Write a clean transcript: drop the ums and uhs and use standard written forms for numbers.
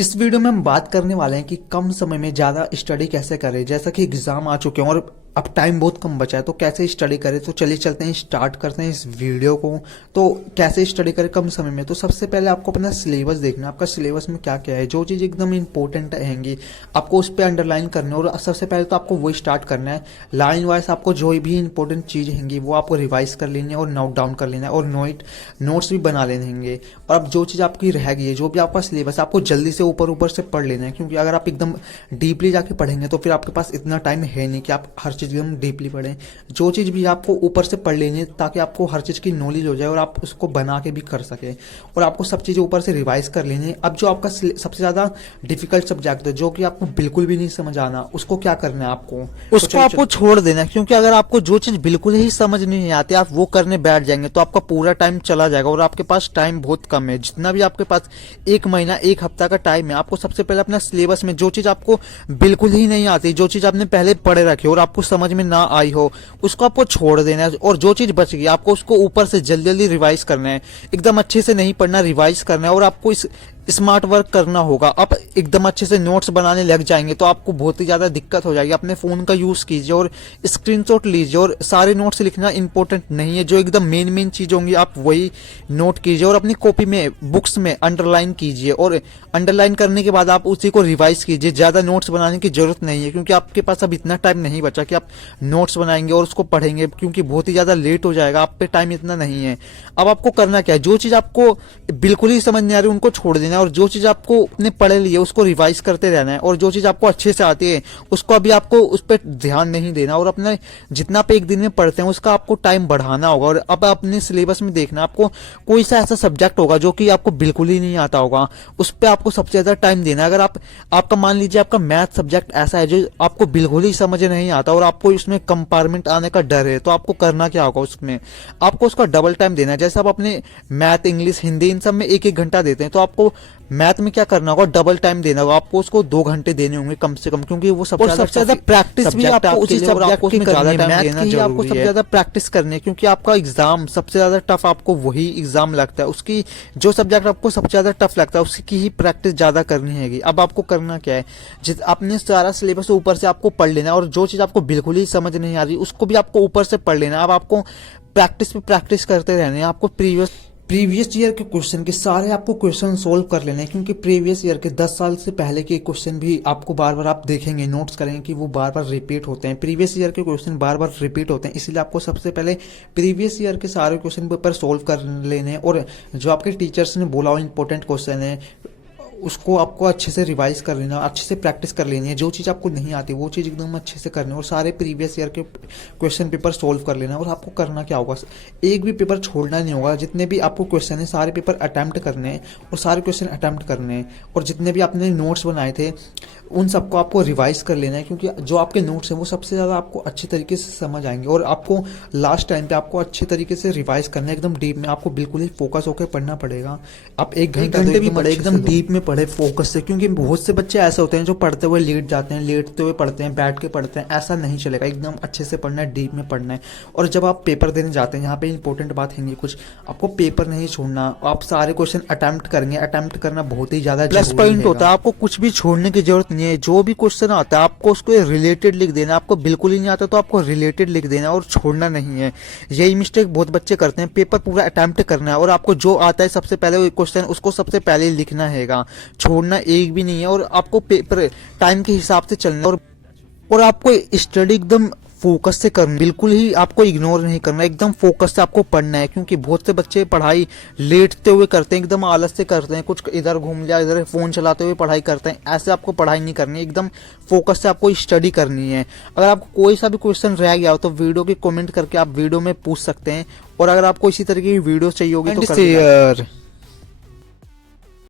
इस वीडियो में हम बात करने वाले हैं कि कम समय में ज़्यादा स्टडी कैसे करें। जैसा कि एग्ज़ाम आ चुके हैं और अब टाइम बहुत कम बचा है, तो कैसे स्टडी करें। तो चलिए चलते हैं, स्टार्ट करते हैं इस वीडियो को। तो कैसे स्टडी करें कम समय में। तो सबसे पहले आपको अपना सिलेबस देखना है, आपका सिलेबस में क्या क्या है। जो चीज़ एकदम इंपॉर्टेंट रहेंगी आपको उस पर अंडरलाइन करना है। और सबसे पहले तो आपको वही स्टार्ट करना है, लाइन वाइज आपको जो भी इंपॉर्टेंट चीज़ रहेंगी वो आपको रिवाइज कर लेनी है और नोट डाउन कर लेना है और नोट्स भी बना लेने होंगे। और अब जो चीज़ आपकी रह गई है, जो भी आपका सिलेबस है, आपको जल्दी से ऊपर ऊपर से पढ़ लेना है। क्योंकि अगर आप एकदम डीपली जाके पढ़ेंगे तो फिर आपके पास इतना टाइम है नहीं कि आप हर चीज़ एकदम डीपली पढ़ें। जो चीज़ भी आपको ऊपर से पढ़ लेनी है ताकि आपको हर चीज़ की नॉलेज हो जाए और आप उसको बना के भी कर सके। और आपको सब चीज़ें ऊपर से रिवाइज कर लेनी है। अब जो आपका सबसे ज़्यादा डिफिकल्ट सब्जेक्ट है, जो कि आपको बिल्कुल भी नहीं समझ आना, उसको क्या करना है आपको, उसको आपको छोड़ देना है। क्योंकि अगर आपको जो चीज बिल्कुल ही समझ नहीं आती, आप वो करने बैठ जाएंगे तो आपका पूरा टाइम चला जाएगा और आपके पास टाइम बहुत कम है। जितना भी आपके पास एक महीना एक हफ्ता का टाइम है, आपको सबसे पहले अपना सिलेबस में जो चीज आपको बिल्कुल ही नहीं आती, जो चीज आपने पहले पढ़े रखी हो और आपको समझ में ना आई हो, उसको आपको छोड़ देना है। और जो चीज बच गई आपको उसको ऊपर से जल्दी जल्दी रिवाइज करना है। एकदम अच्छे से नहीं पढ़ना, रिवाइज करना है। और आपको इस स्मार्ट वर्क करना होगा। आप एकदम अच्छे से नोट्स बनाने लग जाएंगे तो आपको बहुत ही ज्यादा दिक्कत हो जाएगी। अपने फोन का यूज कीजिए और स्क्रीनशॉट लीजिए। और सारे नोट्स लिखना इंपॉर्टेंट नहीं है, जो एकदम मेन चीज होंगी आप वही नोट कीजिए और अपनी कॉपी में, बुक्स में अंडरलाइन कीजिए। और अंडरलाइन करने के बाद आप उसी को रिवाइज कीजिए। ज्यादा नोट्स बनाने की जरूरत नहीं है, क्योंकि आपके पास अब इतना टाइम नहीं बचा कि आप नोट्स बनाएंगे और उसको पढ़ेंगे, क्योंकि बहुत ही ज्यादा लेट हो जाएगा। आप पे टाइम इतना नहीं है। अब आपको करना क्या है, जो चीज आपको बिल्कुल ही समझ नहीं आ रही उनको छोड़ देना है और जो चीज आपको अपने पढ़े लिए उसको रिवाइज करते रहना है। और जो चीज आपको अच्छे से आती है उसको अभी आपको उस पर ध्यान नहीं देना और अपने जितना पे एक दिन में पढ़ते हैं उसका आपको टाइम बढ़ाना होगा। और अब अपने सिलेबस में देखना, आपको कोई सा ऐसा सब्जेक्ट होगा जो कि आपको बिल्कुल ही नहीं आता होगा, उस पर आपको सबसे ज्यादा टाइम देना है। अगर आपका मान लीजिए आपका मैथ सब्जेक्ट ऐसा है जो आपको बिल्कुल ही समझ नहीं आता और आपको इसमें कंपार्टमेंट आने का डर है, तो आपको करना क्या होगा, उसमें आपको उसका डबल टाइम देना है। जैसे आप अपने मैथ, इंग्लिश, हिंदी इन सब में एक एक घंटा देते हैं, तो आपको मैथ में क्या करना होगा, डबल टाइम देना होगा। आपको उसको 2 घंटे देने होंगे कम से कम, क्योंकि वो सबसे ज्यादा प्रैक्टिस भी आपको उसी सब्जेक्ट की करनी है। मैथ की आपको सबसे ज्यादा प्रैक्टिस करनी है, क्योंकि आपका एग्जाम सबसे ज्यादा टफ आपको वही एग्जाम लगता है। उसकी जो सब्जेक्ट आपको सबसे ज्यादा टफ लगता है उसकी ही प्रैक्टिस ज्यादा करनी है। अब आपको करना क्या है, अपने सारा सिलेबस ऊपर से आपको पढ़ लेना है और जो चीज आपको बिल्कुल ही समझ नहीं आ रही उसको भी आपको ऊपर से पढ़ लेना है। अब आपको प्रैक्टिस पे प्रैक्टिस करते रहने हैं। आपको प्रीवियस ईयर के क्वेश्चन के सारे आपको क्वेश्चन सोल्व कर लेने हैं, क्योंकि प्रीवियस ईयर के 10 साल से पहले के क्वेश्चन भी आपको बार बार आप देखेंगे, नोट्स करेंगे कि वो बार बार रिपीट होते हैं। प्रीवियस ईयर के क्वेश्चन बार बार रिपीट होते हैं, इसलिए आपको सबसे पहले प्रीवियस ईयर के सारे क्वेश्चन पेपर सोल्व कर लेने हैं। और जो आपके टीचर्स ने बोला हो इंपॉर्टेंट क्वेश्चन है उसको आपको अच्छे से रिवाइज कर लेना, अच्छे से प्रैक्टिस कर लेनी है। जो चीज़ आपको नहीं आती वो चीज़ एकदम अच्छे से करनी है और सारे प्रीवियस ईयर के क्वेश्चन पेपर सोल्व कर लेना। और आपको करना क्या होगा, एक भी पेपर छोड़ना नहीं होगा। जितने भी आपको क्वेश्चन है सारे पेपर अटैम्प्ट करने हैं और सारे क्वेश्चन अटैम्प्ट करने हैं। और जितने भी आपने नोट्स बनाए थे उन सबको आपको रिवाइज कर लेना है, क्योंकि जो आपके नोट्स हैं वो सबसे ज़्यादा आपको अच्छे तरीके से समझ आएंगे। और आपको लास्ट टाइम पे आपको अच्छे तरीके से रिवाइज करना है, एकदम डीप में। आपको बिल्कुल ही फोकस होकर पढ़ना पड़ेगा। आप एक घंटे भी पढ़े, एकदम डीप में पढ़े फोकस से, क्योंकि बहुत से बच्चे ऐसे होते हैं जो पढ़ते हुए लेट जाते हैं, लेटते हुए पढ़ते हैं, बैठ के पढ़ते हैं। ऐसा नहीं चलेगा, एकदम अच्छे से पढ़ना है, डीप में पढ़ना है। और जब आप पेपर देने जाते हैं, यहाँ पे इंपॉर्टेंट बात है कुछ, आपको पेपर नहीं छोड़ना। आप सारे क्वेश्चन अटेम्प्ट करेंगे, अटेम्प्ट करना बहुत ही ज्यादा प्लस पॉइंट होता है। आपको कुछ भी छोड़ने की जरूरत नहीं है। जो भी क्वेश्चन आता है आपको उसको रिलेटेड लिख देना। आपको बिल्कुल ही नहीं आता तो आपको रिलेटेड लिख देना और छोड़ना नहीं है। यही मिस्टेक बहुत बच्चे करते हैं, पेपर पूरा अटेम्प्ट करना है और आपको जो आता है सबसे पहले क्वेश्चन उसको सबसे पहले लिखना हैगा, छोड़ना एक भी नहीं है। और आपको पेपर टाइम के हिसाब से चलना और आपको स्टडी एकदम फोकस से करना, बिल्कुल ही आपको इग्नोर नहीं करना, एकदम फोकस से आपको पढ़ना है। क्योंकि बहुत से बच्चे पढ़ाई लेटते हुए करते हैं, एकदम आलस से करते हैं, कुछ इधर घूम लिया, इधर फोन चलाते हुए पढ़ाई करते हैं। ऐसे आपको पढ़ाई नहीं करनी, एकदम फोकस से आपको स्टडी करनी है। अगर आपको कोई सा भी क्वेश्चन रह गया हो तो वीडियो के कमेंट करके आप वीडियो में पूछ सकते हैं। और अगर आपको इसी तरह की वीडियो चाहिए होगी तो